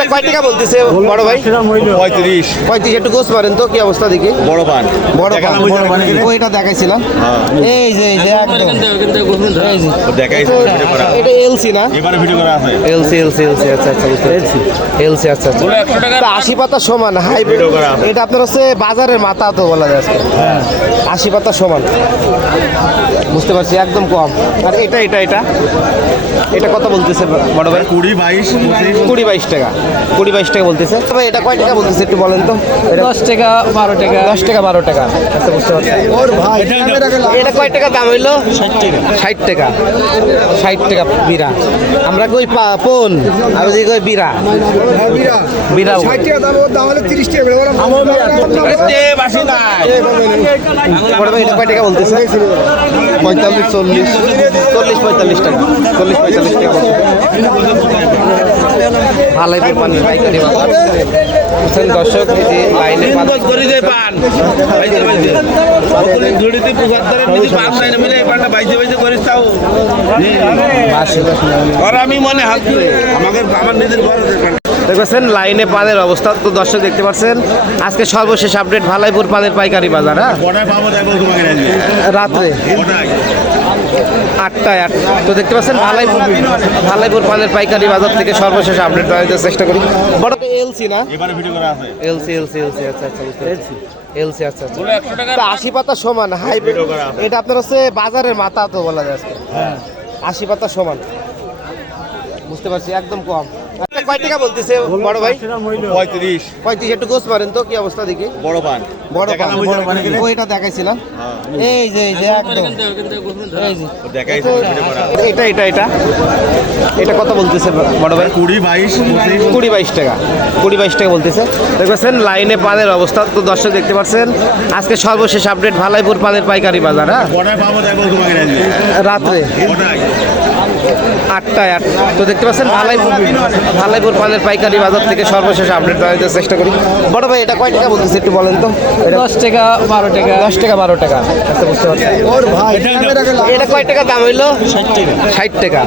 এটা কয় টাকা বলতেছে বড় ভাই? পঁয়ত্রিশ। পঁয়ত্রিশ একটু গোস মারেন তো কি অবস্থা দেখি? বড় পান। বড় পান, ওইটা দেখাইছিলাম। এই যে এই যে একদম। এই যে। তো দেখাই ভিডিও করা এটা এলসি না? এবারে ভিডিও করা আছে। এলসি এলসি এলসি আচ্ছা আচ্ছা এলসি এলসি আচ্ছা আচ্ছা। তা আশি পাতা সমান হাইব্রিড। এটা আপনার হচ্ছে বাজারের মাথা তো বলা যায় আজকে। আশি পাতা সমান। বুঝতে পারছি একদম কম। আর এটা এটা এটা? এটা কত বলতেছে বড় ভাই? কুড়ি বাইশ কুড়ি বাইশ টাকা। কুড়ি বাইশ টাকা বলতেছে। তবে এটা কয় টাকা বলতেছে একটু বলেন তো? দশ টাকা বারো টাকা। দশ টাকা বারো টাকা। আচ্ছা বুঝতে পারছি। এটা কয় টাকা দাম হইল? ষাট টাকা। ষাট টাকা। ষাট টাকা বিরা। আমরা কই পা- পোন আর ওদিকে কই বিরা। বিরা। বড় ভাই এটা কয় টাকা বলতেছে? পঁয়তাল্লিশ চল্লিশ। চল্লিশ পঁয়তাল্লিশ টাকা। চল্লিশ পঁয়তাল্লিশ টাকা বলতেছে ভালোই পান পাইকারি বাজার। বুঝছেন দর্শক এই যে লাইনে পান। আমি মনে হাত আমাদের আমার নিজের ঘর দেখতেছেন লাইনে পানের অবস্থা। তো দর্শক দেখতে পাচ্ছেন আজকে সর্বশেষ আপডেট ভালাইপুর পানের পাইকারি বাজার হ্যাঁ? রাত্রে। আটটায় আট তো দেখতে পাচ্ছেন ভালাইপুর ভালাইপুর পানের পাইকারি বাজার থেকে সর্বশেষ আপডেট দেওয়ার চেষ্টা করি। বড় এলসি না? এবারে ভিডিও করা আছে। এলসি এলসি এলসি আচ্ছা আচ্ছা এলসি এলসি আচ্ছা আচ্ছা। আশি পাতা সমান হাইব্রিড। এটা আপনার হচ্ছে বাজারের মাথা তো বলা যায় আজকে। আশি পাতা সমান। বুঝতে পারছি একদম কম। কয় টাকা বলতেছে বড় ভাই? পঁয়ত্রিশ। পঁয়ত্রিশ একটু গোস মারেন তো কি অবস্থা দেখি? বড় পান। বড় পান। ওইটা দেখাইছিলাম। এই যে এই যে একদম। এই যে। আছে এটা এটা এটা এটা। কত বলতেছে বড় ভাই? কুড়ি বাইশ কুড়ি বাইশ টাকা। কুড়ি বাইশ টাকা বলতেছে। দেখতেছেন লাইনে পানের অবস্থা। তো দর্শক দেখতে পাচ্ছেন আজকে সর্বশেষ আপডেট ভালাইপুর পানের পাইকারি বাজার হ্যাঁ? রাত্রে। আটটায় আট। তো দেখতে পাচ্ছেন ভালাইপুর ভালাইপুর পানের পাইকারি বাজার থেকে সর্বশেষ আপডেট দেওয়ার চেষ্টা করি। বড় ভাই এটা কয় টাকা বলতেছে একটু বলেন তো? দশ টাকা বারো টাকা। দশ টাকা বারো টাকা। আচ্ছা বুঝতে পারছি। এটা কয় টাকা? দাম হইল? ষাট টাকা।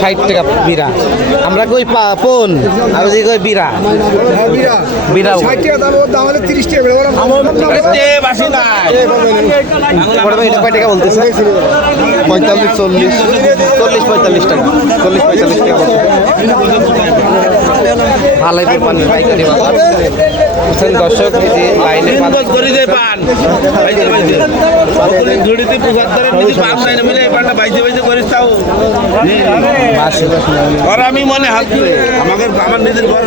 ষাট টাকা। বিরা। আমরা কই পা- পোন আর ওদিকে কই বিরা? বিরা। বড় ভাই এটা কয় টাকা বলতেছে? পঁয়তাল্লিশ চল্লিশ। চল্লিশ পঁয়তাল্লিশ টাকা চল্লিশ পঁয়তাল্লিশ টাকা ভালোই পান পাইকারি বাজার। বুঝছেন দর্শক এই যে লাইনে পান। আমি মনে হাত আমাদের আমার নিজের ঘর